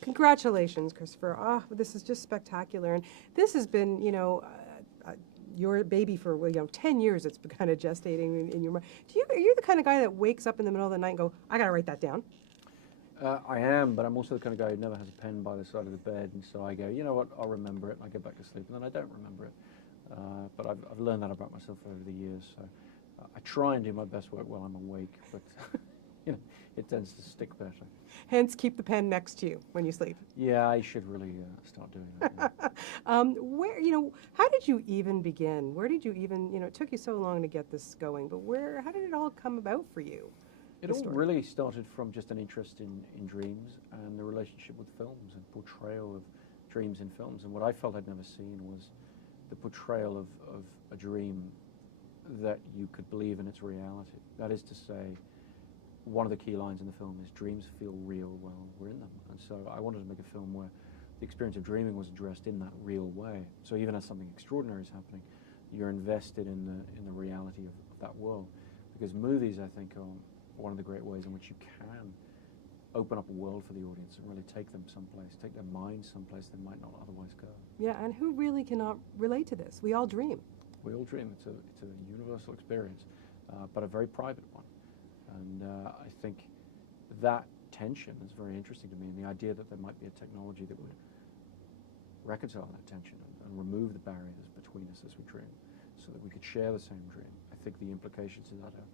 Congratulations, Christopher. This is just spectacular. And this has been, your baby for, 10 years. It's been kind of gestating in your mind. Are you the kind of guy that wakes up in the middle of the night and go, I got to write that down? I am, but I'm also the kind of guy who never has a pen by the side of the bed, and so I go, you know what, I'll remember it, and I get back to sleep, and then I don't remember it. But I've learned that about myself over the years, so I try and do my best work while I'm awake, but it tends to stick better. Hence, keep the pen next to you when you sleep. Yeah, I should really start doing that. Yeah. How did you even begin? Where did you even, it took you so long to get this going, but how did it all come about for you? It all really started from just an interest in dreams and the relationship with films and portrayal of dreams in films. And what I felt I'd never seen was the portrayal of a dream that you could believe in its reality. That is to say, one of the key lines in the film is dreams feel real while we're in them. And so I wanted to make a film where the experience of dreaming was addressed in that real way. So even as something extraordinary is happening, you're invested in the reality of that world. Because movies, I think, are one of the great ways in which you can open up a world for the audience and really take them someplace, take their minds someplace they might not otherwise go. Yeah, and who really cannot relate to this? We all dream. We all dream. It's a universal experience, but a very private one. And I think that tension is very interesting to me, and the idea that there might be a technology that would reconcile that tension and remove the barriers between us as we dream so that we could share the same dream. I think the implications of that are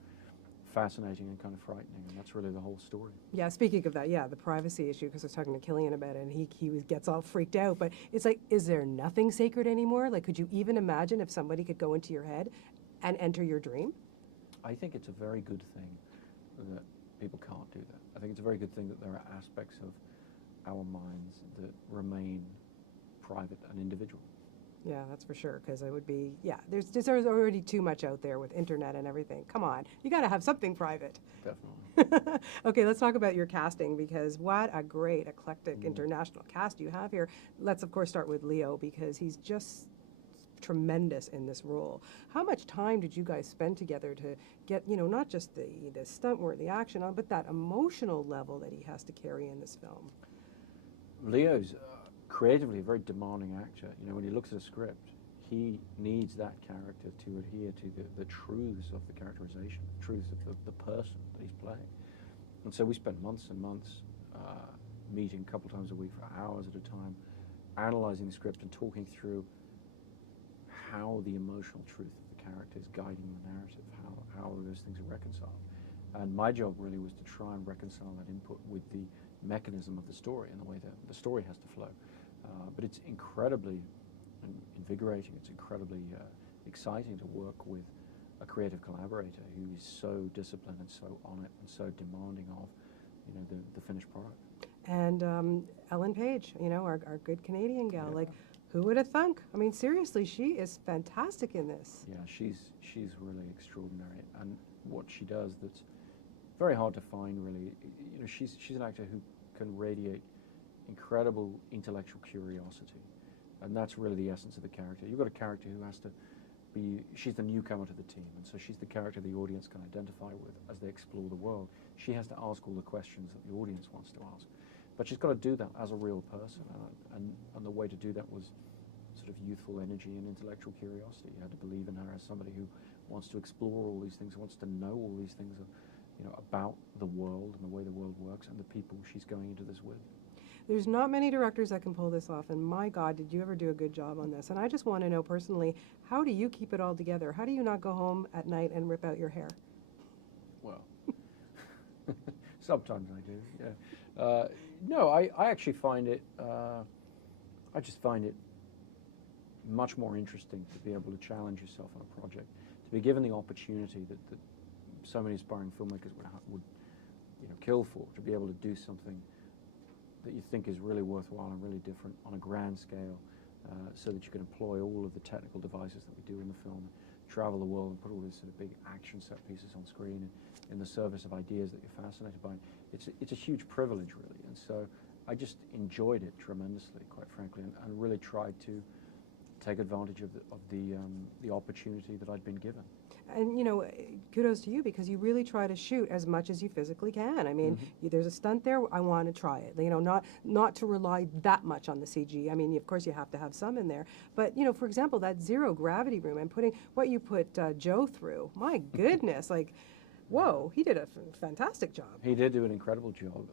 fascinating and kind of frightening, and that's really the whole story. Yeah, speaking of that, the privacy issue, because I was talking to Killian about it, and he gets all freaked out, but it's like, is there nothing sacred anymore? Like, could you even imagine if somebody could go into your head and enter your dream? I think it's a very good thing that people can't do that. I think it's a very good thing that there are aspects of our minds that remain private and individual. Yeah, that's for sure, because it would be, there's already too much out there with internet and everything. Come on, you got to have something private. Definitely. Okay, let's talk about your casting, because what a great eclectic international cast you have here. Let's, of course, start with Leo, because he's just tremendous in this role. How much time did you guys spend together to get, not just the stunt work, the action, but that emotional level that he has to carry in this film? Leo's creatively a very demanding actor. When he looks at a script, he needs that character to adhere to the truths of the characterization, the truths of the person that he's playing. And so we spent months and months meeting a couple times a week for hours at a time, analyzing the script and talking through how the emotional truth of the character is guiding the narrative, how those things are reconciled. And my job really was to try and reconcile that input with the mechanism of the story and the way that the story has to flow. But it's incredibly invigorating, it's incredibly exciting to work with a creative collaborator who is so disciplined and so on it and so demanding of the finished product. And Ellen Page, our good Canadian gal, like, who would have thunk? I mean, seriously, she is fantastic in this. Yeah, she's really extraordinary, and what she does that's very hard to find, really. She's an actor who can radiate incredible intellectual curiosity, and that's really the essence of the character. You've got a character who has to be, she's the newcomer to the team, and so she's the character the audience can identify with as they explore the world. She has to ask all the questions that the audience wants to ask, but she's got to do that as a real person, and the way to do that was sort of youthful energy and intellectual curiosity. You had to believe in her as somebody who wants to explore all these things, wants to know all these things, about the world and the way the world works and the people she's going into this with. There's not many directors that can pull this off, and my God, did you ever do a good job on this? And I just want to know personally, how do you keep it all together? How do you not go home at night and rip out your hair? Well, sometimes I do, yeah. No, I actually find it, I just find it much more interesting to be able to challenge yourself on a project, to be given the opportunity that so many aspiring filmmakers would kill for, to be able to do something that you think is really worthwhile and really different on a grand scale, so that you can employ all of the technical devices that we do in the film, travel the world and put all these sort of big action set pieces on screen in the service of ideas that you're fascinated by. It's a huge privilege, really, and so I just enjoyed it tremendously, quite frankly, and really tried to take advantage of the opportunity that I'd been given. And, you know, kudos to you because you really try to shoot as much as you physically can. I mean, there's a stunt there, I want to try it. You know, not to rely that much on the CG. I mean, of course you have to have some in there. But, you know, for example, that zero gravity room and putting what you put Joe through, my goodness, like, whoa, he did a fantastic job. He did do an incredible job.